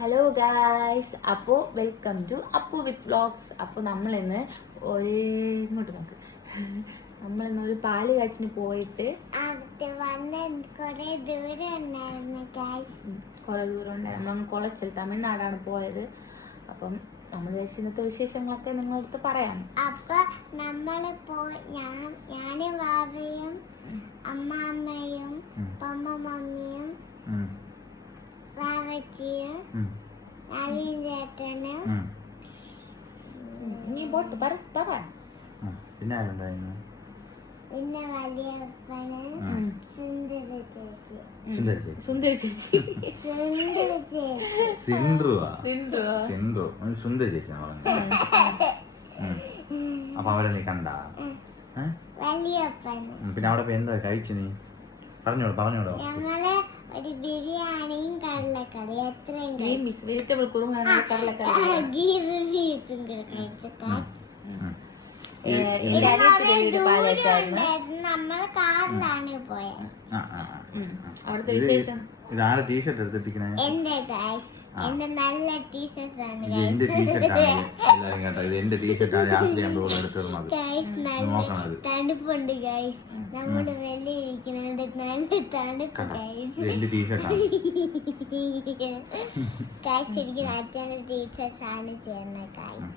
Hello guys, അപ്പോൾ welcome to Appu with vlogs. അപ്പോൾ നമ്മളിന്ന് ഇങ്ങോട്ട് നോക്ക്, നമ്മളിന്ന് ഒരു പാല് കാച്ചിന് പോയിട്ട് കുറേ ദൂരം ഉണ്ടായിരുന്നു. നമ്മൾ കുളച്ചൽ തമിഴ്നാടാണ് പോയത്. അപ്പം നമ്മൾ ഇന്നത്തെ വിശേഷങ്ങളൊക്കെ നിങ്ങളടുത്ത് പറയാം. അപ്പൊ നമ്മള് ഞാനും വാവയും അമ്മാമ്മയും മമ്മിയും വാവച്ചിയും നവീൻ ചേട്ടനും നീ പോട്ട് പറ. പിന്നെ വലിയപ്പന് സുന്ദരി ചേച്ചി അപ്പൊ അവരെ നീ കണ്ട വലിയപ്പന്. പിന്നെ അവിടെ എന്താ കഴിച്ചു? നീ പറഞ്ഞോളൂ. ഞങ്ങള് ഒരു ബിരിയാണിയും കടലക്കറി എത്രയും വെജിറ്റബിൾ കുറുമ കടലക്കറി. നമ്മള് കാറിലാണ് പോയത്. അവിടുത്തെ വിശേഷം. ഇതാരെ ടീഷർട്ട് എടുത്തിട്ടിരിക്കണേ? എന്റെ നല്ല ടീഷർട്ട് ആണ്. എന്റെ ടീഷർട്ടാണ് എല്ലാരും കേട്ടോ. ഇത് എന്റെ ടീഷർട്ടാണ്. രാത്രി എടുത്തിരുന്നത്. തണുപ്പുണ്ട് ഗൈസ്. നമ്മള് വെള്ളി ഇരിക്കുന്നുണ്ട്. നല്ല തണുപ്പ് ഗൈസ്. എന്റെ ടീഷർട്ടാണ്. ഗൈസ് എനിക്ക് അച്ഛന്റെ ടീഷർട്ട് ആണ് ചെയ്യുന്നത് ഗൈസ്.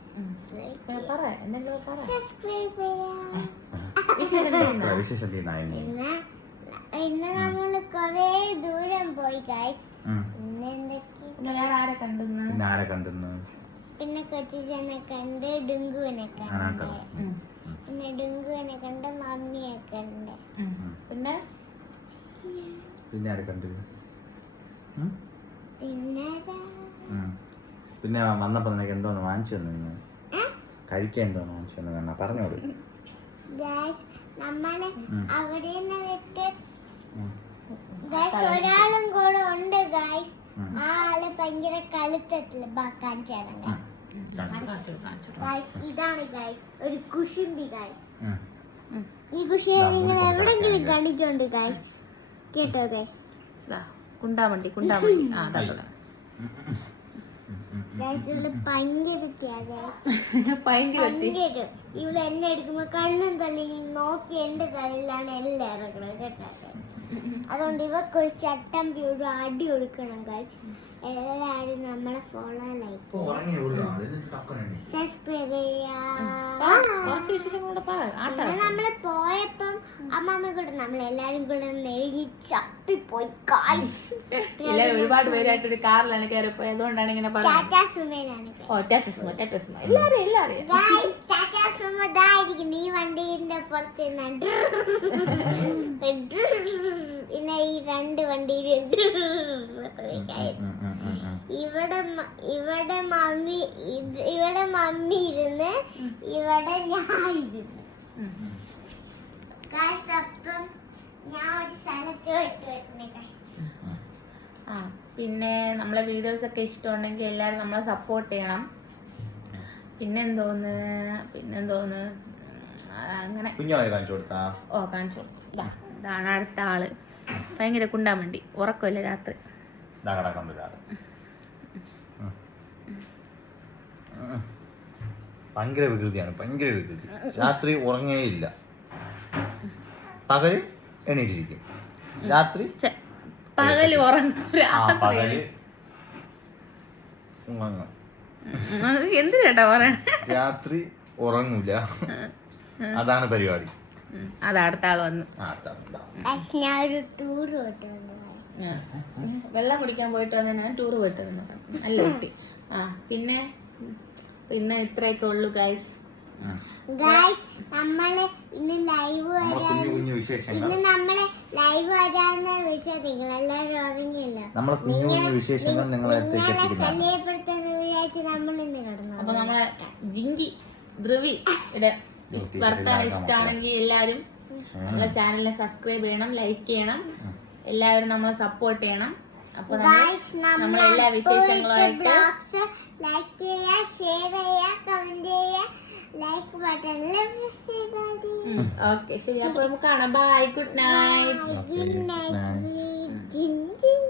ഇന്ന് നമ്മള് കൊറേ ദൂരം പോയി ഗൈസ്. പിന്നെ കൊച്ചിനെ കണ്ട് ഡുങ്കുവിനെ കണ്ട് പിന്നെ ഡുങ്കുവിനെ കണ്ട് മമ്മിയെ കണ്ട് പിന്നെ പിന്നെ വന്നപ്പോ നിനക്ക് എന്തോന്ന് വാങ്ങിച്ചു തന്നു? കഴിക്കാൻ എന്തോന്ന് വാങ്ങിച്ചു തന്നു പറഞ്ഞോളൂ. നമ്മള് അവിടെ വിട്ട് ഒരാളും കൂടെ ഉണ്ട് ഗൈസ്. ആ ആള് ഭയങ്കര കളുത്തത്തില് ഇതാണ് ഗൈസ് ഒരു കുശുമ്പി ഗൈസ്. ഈ കുശിയെ നിങ്ങൾ എവിടെങ്കിലും കണ്ടിട്ടുണ്ട് ഗൈസ്? കേട്ടോ ഗൈസ്? കുണ്ടാമണ്ടി ഭയങ്കര ഇവള് എന്നെ എടുക്കുമ്പോ കണ്ണും തല്ലെങ്കിൽ നോക്കി എന്റെ കയ്യിലാണ് എല്ലാം ഇറങ്ങണം കേട്ടോ. അതുകൊണ്ട് ഇവർക്ക് ഒരു ചട്ടം ഒരു അടി കൊടുക്കണം ഗൈസ്. എല്ലാരും നമ്മളെ ഫോളോ ലൈക്ക് സബ്സ്ക്രൈബ് ചെയ്യാ. നമ്മള് പോയപ്പം അമ്മാമ്മ കൂടെ നമ്മളെല്ലാരും കൂടെ നെരുങ്ങി ചപ്പിപ്പോയി. ഒരുപാട് പേരായിട്ടൊരു കാറിലാണ് കയറിപ്പോയി. അതുകൊണ്ടാണ് ഇങ്ങനെ ഈ വണ്ടീന്റെ പുറത്ത് പിന്നെ ഈ രണ്ട് വണ്ടിയിലുണ്ട്. ഇവിടെ മമ്മി ഇരുന്ന് ഇവിടെ ഞാൻ ഇരുന്ന്. അപ്പം ഞാൻ ഒരു സ്ഥലത്ത് വെച്ചിട്ടുണ്ട്. പിന്നെ നമ്മളെ വീഡിയോസ് ഒക്കെ ഇഷ്ടമുണ്ടെങ്കിൽ എല്ലാവരും നമ്മളെ സപ്പോർട്ട് ചെയ്യണം. പിന്നെന്തോന്ന് അങ്ങനെ കാണിച്ചു കൊടുത്തു. ഇതാണ് അടുത്ത ആള്. ഭയങ്കര കുണ്ടാമണ്ടി, ഉറക്കമില്ല രാത്രി. ഭയങ്കര വികൃതിയാണ്. രാത്രി ഉറങ്ങേയില്ല. പകല് എണീറ്റിരിക്കും. രാത്രി പകല് എന്ത് ചേട്ടാ പറയണ? രാത്രി ഉറങ്ങൂല. അതാണ് പരിപാടി. അടുത്ത ആള് വന്നു. വെള്ളം കുടിക്കാൻ പോയിട്ട് വന്നാണ് ടൂർ പോയിട്ട് വന്നത്. നല്ല കുട്ടി. പിന്നെ ഇത്രയൊക്കെ ഉള്ളു ഗൈസ്. നമ്മള് ഇന്ന് ലൈവ് വരാന്ന് വിചാരിക്കും. എല്ലാവരും ഉറങ്ങിയില്ല. ശല്യപ്പെടുത്തുന്ന വിചാരിച്ച് നമ്മൾ ഇന്ന് കിടന്നു. അപ്പൊ നമ്മളെ ജിങ്കി ധ്രുവി വർത്താനം ഇഷ്ടമാണെങ്കിൽ എല്ലാവരും നമ്മളെ ചാനലിനെ സബ്സ്ക്രൈബ് ചെയ്യണം, ലൈക്ക് ചെയ്യണം. എല്ലാവരും നമ്മളെ സപ്പോർട്ട് ചെയ്യണം. അപ്പൊ നമ്മളെല്ലാ വിശേഷങ്ങളുമായിട്ട് ലൈക്ക് ചെയ്യുക, ഷെയർ ചെയ്യുക, കമന്റ് ചെയ്യുക, ലൈക്ക് ബട്ടണിൽ പ്രസ് ചെയ്താൽ. ഓക്കെ ശരി. അപ്പൊ നമുക്ക് കാണാം. Bye. Good night. Good night.